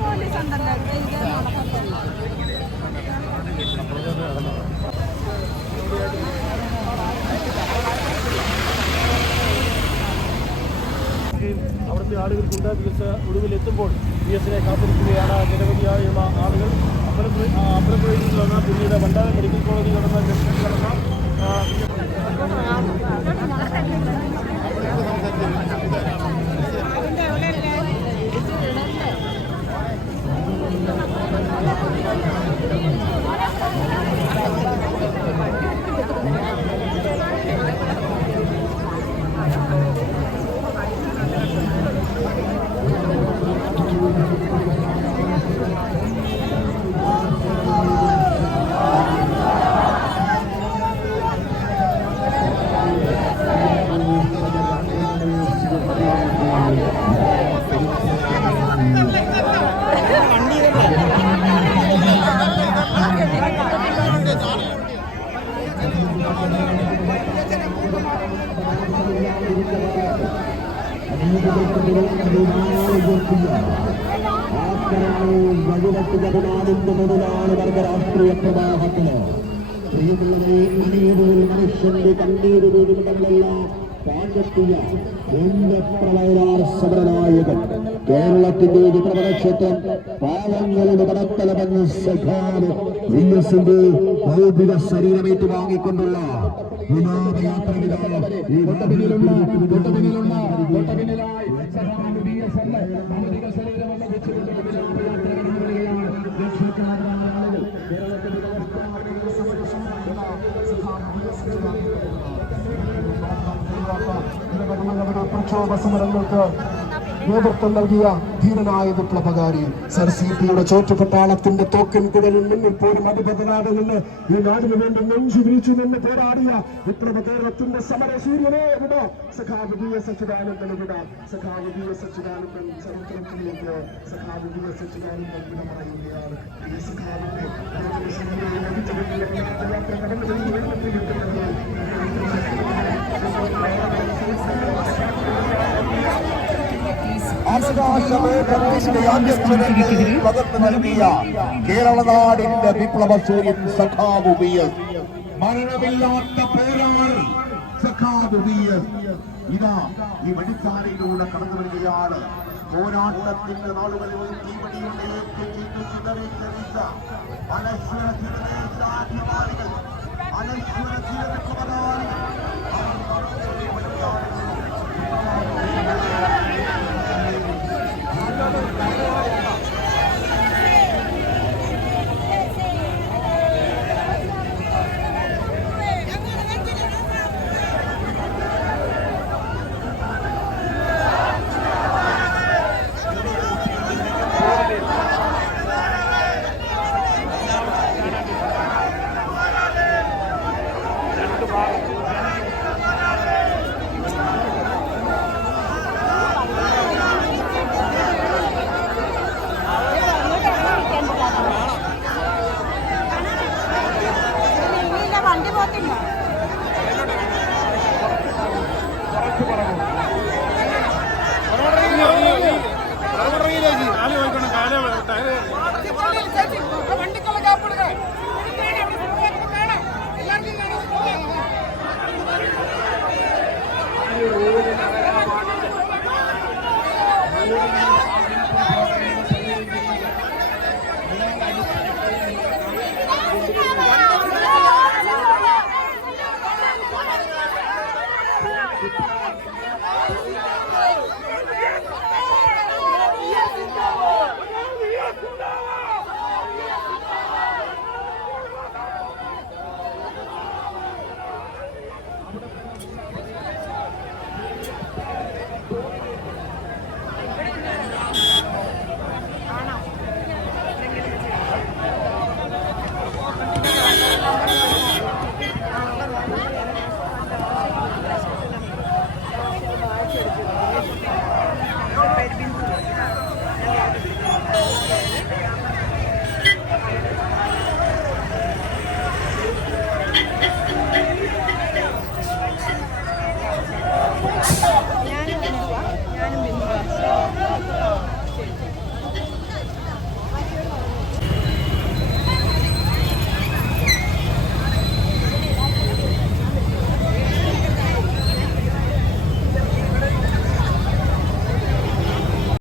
Police ഉണ്ടല്ലോ ഇത് നടക്കത്തില്ല അവിടുത്തെ ആളുകൾക്കുണ്ട് ഒടുവിൽ എത്തുമ്പോൾ ബി എസിനെ കാത്തിരിക്കുകയാണ്. നിരവധിയായുള്ള ആളുകൾ അമ്പലപ്പുഴ അമ്പലപ്പുഴയിൽ നിന്ന് പിന്നീട് വണ്ടാനം മെഡിക്കൽ കോളേജിൽ നടന്ന മുതലാണ് വർഗരാഷ്ട്രീയ പ്രവാഹത്തിന് പ്രിയമുള്ളവരെ അനേകവും മനുഷ്യന്റെ കണ്ണീര് വീടുകളെല്ലാം പാകത്തിയ പ്രളയനാർ സമരനായകൻ കേരളത്തിന്റെ വിപ്രവക്ഷത്വം പാവങ്ങളുടെ പടത്തലമെന്ന് സഖാവ് വി എസിന്റെ ഭൗതിക ശരീരമേറ്റ് വാങ്ങിക്കൊണ്ടുള്ള വിനോദയാത്രയിലാ ഈ തൊട്ടപിന്നിലുള്ള തൊട്ടപിന്നിലുള്ള തൊട്ടപിന്നിലായി പ്രക്ഷോഭ സമരങ്ങൾക്ക് നേതൃത്വം നൽകിയ ധീരനായ വിപ്ലവകാരി സർ സി പിയുടെ ചോറ്റുപട്ടാളത്തിന്റെ തോക്കൻ കുടലിൽ നിന്നിൽ പോലും അധിപതനാതെ നിന്ന് ഈ നാടിനു വേണ്ടി നെഞ്ചു വിരിച്ചു നിന്ന് പോരാടിയ വിപ്ലവ കേരളത്തിന്റെ സമര സൂര്യനെ വിട സഖാവ് വി എസ് അച്യുതാനന്ദൻ വിട സഖാവ് വി എസ് അച്യുതാനന്ദൻ ചരിത്രത്തിലേക്ക് സഖാവ് വി എസ് അച്യുതാനന്ദൻ വിട പറയുകയാണ് ഈ സഖാവിന്റെ ഒരു സമയം ലഭിച്ച യാത്ര കടന്നു പകർന്നു നൽകിയ കേരള നാടിന്റെ വിപ്ലവ സൂര്യൻ സഖാവ് മരണമില്ലാത്ത ഇതാ ഈ വഴിച്ചാലയിലൂടെ കടന്നു വരികയാണ്. പോരാട്ടത്തിന്റെ നാളുകളിൽ തീവടിയുടെ ഏറ്റുചീട്ടു ചിതറിത്തെറിച്ച അനശ്വര ധീരദേശാഭിമാനികൾ അനശ്വര